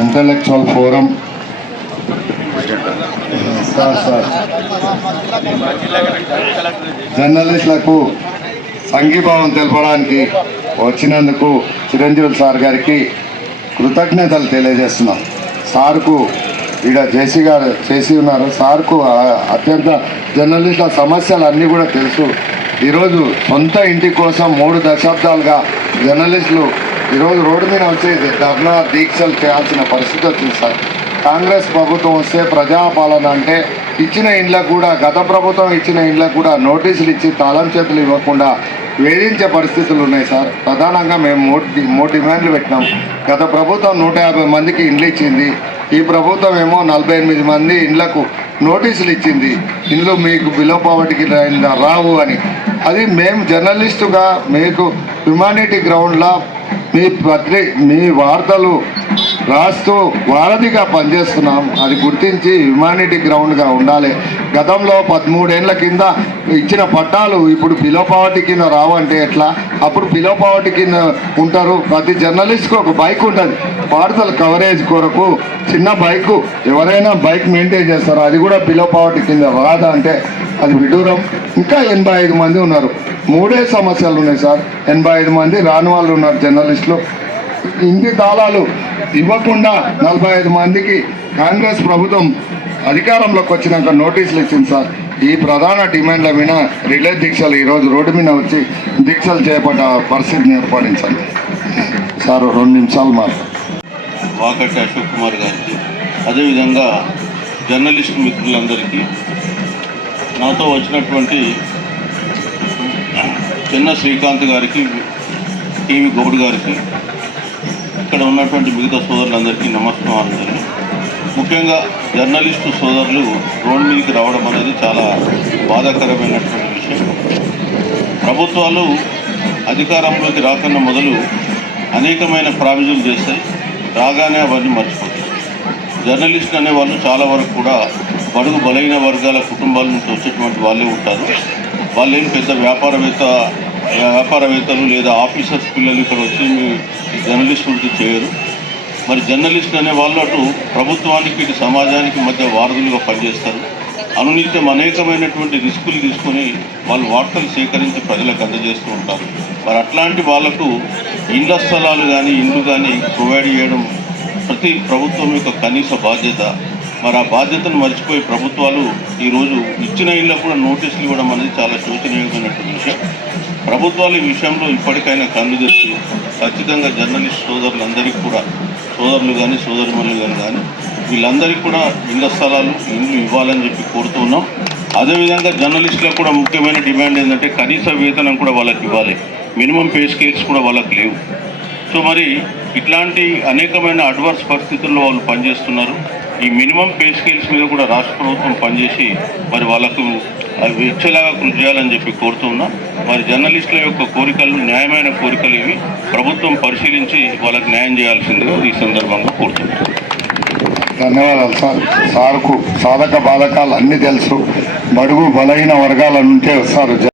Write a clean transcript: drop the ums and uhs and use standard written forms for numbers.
Intellectual forum జర్నలిస్టులకు సంఘీభావం తెలపడానికి వచ్చినందుకు చిరంజీవి సార్ గారికి కృతజ్ఞతలు తెలియజేస్తున్నాం. సార్కు ఇక్కడ జేసీ గారు చేసి ఉన్నారు. సార్కు అత్యంత జర్నలిస్టుల సమస్యలు అన్నీ కూడా తెలుసు. ఈరోజు సొంత ఇంటి కోసం 3 దశాబ్దాలుగా జర్నలిస్టులు ఈరోజు రోడ్డు మీద వచ్చి ధర్నా దీక్షలు చేయాల్సిన పరిస్థితి వచ్చింది సార్. కాంగ్రెస్ ప్రభుత్వం వస్తే ప్రజాపాలన అంటే ఇచ్చిన ఇండ్లకు కూడా, గత ప్రభుత్వం ఇచ్చిన ఇండ్లకు కూడా నోటీసులు ఇచ్చి తాళం చేతులు ఇవ్వకుండా వేధించే పరిస్థితులు ఉన్నాయి సార్. ప్రధానంగా మేము మూడు డిమాండ్లు పెట్టినాం. గత ప్రభుత్వం 150 మందికి ఇండ్లు ఇచ్చింది. ఈ ప్రభుత్వం ఏమో 48 మంది ఇండ్లకు నోటీసులు ఇచ్చింది. ఇండ్లు మీకు బిలో పావర్టీకి రావు అని. అది మేము జర్నలిస్టుగా మీకు హ్యుమానిటీ గ్రౌండ్లో మీ వార్తలు రాస్తూ వారధిగా పనిచేస్తున్నాం. అది గుర్తించి హ్యుమానిటీ గ్రౌండ్గా ఉండాలి. గతంలో 13 ఏళ్ల కింద ఇచ్చిన పట్టాలు ఇప్పుడు బిలో పావర్టీ కింద రావంటే ఎట్లా? అప్పుడు బిలో పావర్టీ కింద ఉంటారు. ప్రతి జర్నలిస్ట్కి ఒక బైక్ ఉంటుంది. వార్తల కవరేజ్ కొరకు చిన్న బైకు ఎవరైనా బైక్ మెయింటైన్ చేస్తారో అది కూడా బిలో పావర్టీ కింద రాదా అంటే అది విడూరం. ఇంకా 85 మంది ఉన్నారు. 3 సమస్యలు ఉన్నాయి సార్. 85 మంది రాని వాళ్ళు ఉన్నారు జర్నలిస్టులు. ఇంటి తాళాలు ఇవ్వకుండా 45 మందికి కాంగ్రెస్ ప్రభుత్వం అధికారంలోకి వచ్చినాక నోటీసులు ఇచ్చింది సార్. ఈ ప్రధాన డిమాండ్ల మీద రిలే దీక్షలు ఈరోజు రోడ్డు మీద వచ్చి దీక్షలు చేపట్ట పరిస్థితిని ఏర్పడించండి సార్. 2 నిమిషాలు మాత్రం. వాకటి అశోక్ కుమార్ గారికి, అదేవిధంగా జర్నలిస్ట్ మిత్రులందరికీ, నాతో వచ్చినటువంటి చిన్న శ్రీకాంత్ గారికి, టీవీ గౌడ్ గారికి, ఇక్కడ ఉన్నటువంటి మిగతా సోదరులందరికీ నమస్కారం. ముఖ్యంగా జర్నలిస్టు సోదరులు రోడ్డు మీదకి రావడం అనేది చాలా బాధాకరమైనటువంటి విషయం. ప్రభుత్వాలు అధికారంలోకి రాకన్నా మొదలు అనేకమైన ప్రావిజన్లు చేస్తాయి. రాగానే అవన్నీ మర్చిపోతాయి. జర్నలిస్టులు అనేవాళ్ళు చాలా వరకు కూడా బడుగు బలైన వర్గాల కుటుంబాల నుంచి వచ్చేటువంటి వాళ్ళే ఉంటారు. వాళ్ళేం పెద్ద వ్యాపారవేత్తలు లేదా ఆఫీసర్స్ పిల్లలు ఇక్కడ వచ్చి జర్నలిస్ట్ వృత్తి చేయరు. మరి జర్నలిస్ట్ అనే వాళ్ళు అటు ప్రభుత్వానికి ఇటు సమాజానికి మధ్య వారధులుగా పనిచేస్తారు. అనునిత్యం అనేకమైనటువంటి రిస్కులు తీసుకొని వాళ్ళు వార్తలు సేకరించి ప్రజలకు అందజేస్తూ ఉంటారు. మరి అట్లాంటి వాళ్లకు ఇండ్ల స్థలాలు కానీ ఇండ్లు కానీ ప్రొవైడ్ చేయడం ప్రతి ప్రభుత్వం యొక్క కనీస బాధ్యత. మరి ఆ బాధ్యతను మర్చిపోయి ప్రభుత్వాలు ఈరోజు ఇచ్చిన ఇళ్ళకు కూడా నోటీసులు ఇవ్వడం అనేది చాలా శోచనీయమైనటువంటి విషయం. ప్రభుత్వాలు ఈ విషయంలో ఇప్పటికైనా కన్ను తెచ్చి ఖచ్చితంగా జర్నలిస్ట్ సోదరులందరికీ కూడా, సోదరులు కానీ సోదరిమణులు కానీ వీళ్ళందరికీ కూడా ఇళ్ల స్థలాలు, ఇండ్లు ఇవ్వాలని చెప్పి కోరుతున్నాం. అదేవిధంగా జర్నలిస్టులకు కూడా ముఖ్యమైన డిమాండ్ ఏంటంటే కనీస వేతనం కూడా వాళ్ళకి ఇవ్వాలి. మినిమం పే స్కేల్స్ కూడా వాళ్ళకి లేవు. సో మరి ఇట్లాంటి అనేకమైన అడ్వర్స్ పరిస్థితుల్లో వాళ్ళు పనిచేస్తున్నారు. ఈ మినిమం పే స్కేల్స్ మీద కూడా రాష్ట్ర ప్రభుత్వం పనిచేసి మరి వాళ్ళకు అవి ఇచ్చేలాగా కృషి చేయాలని చెప్పి కోరుతున్నా. మరి జర్నలిస్టుల యొక్క కోరికలు న్యాయమైన కోరికలు ఇవి. ప్రభుత్వం పరిశీలించి వాళ్ళకి న్యాయం చేయాల్సిందిగా ఈ సందర్భంగా కోరుతున్నాను. ధన్యవాదాలు సార్. సార్కు సాధక బాధకాలు అన్నీ తెలుసు. బడుగు బలహీన వర్గాల నుంచే వస్తారు.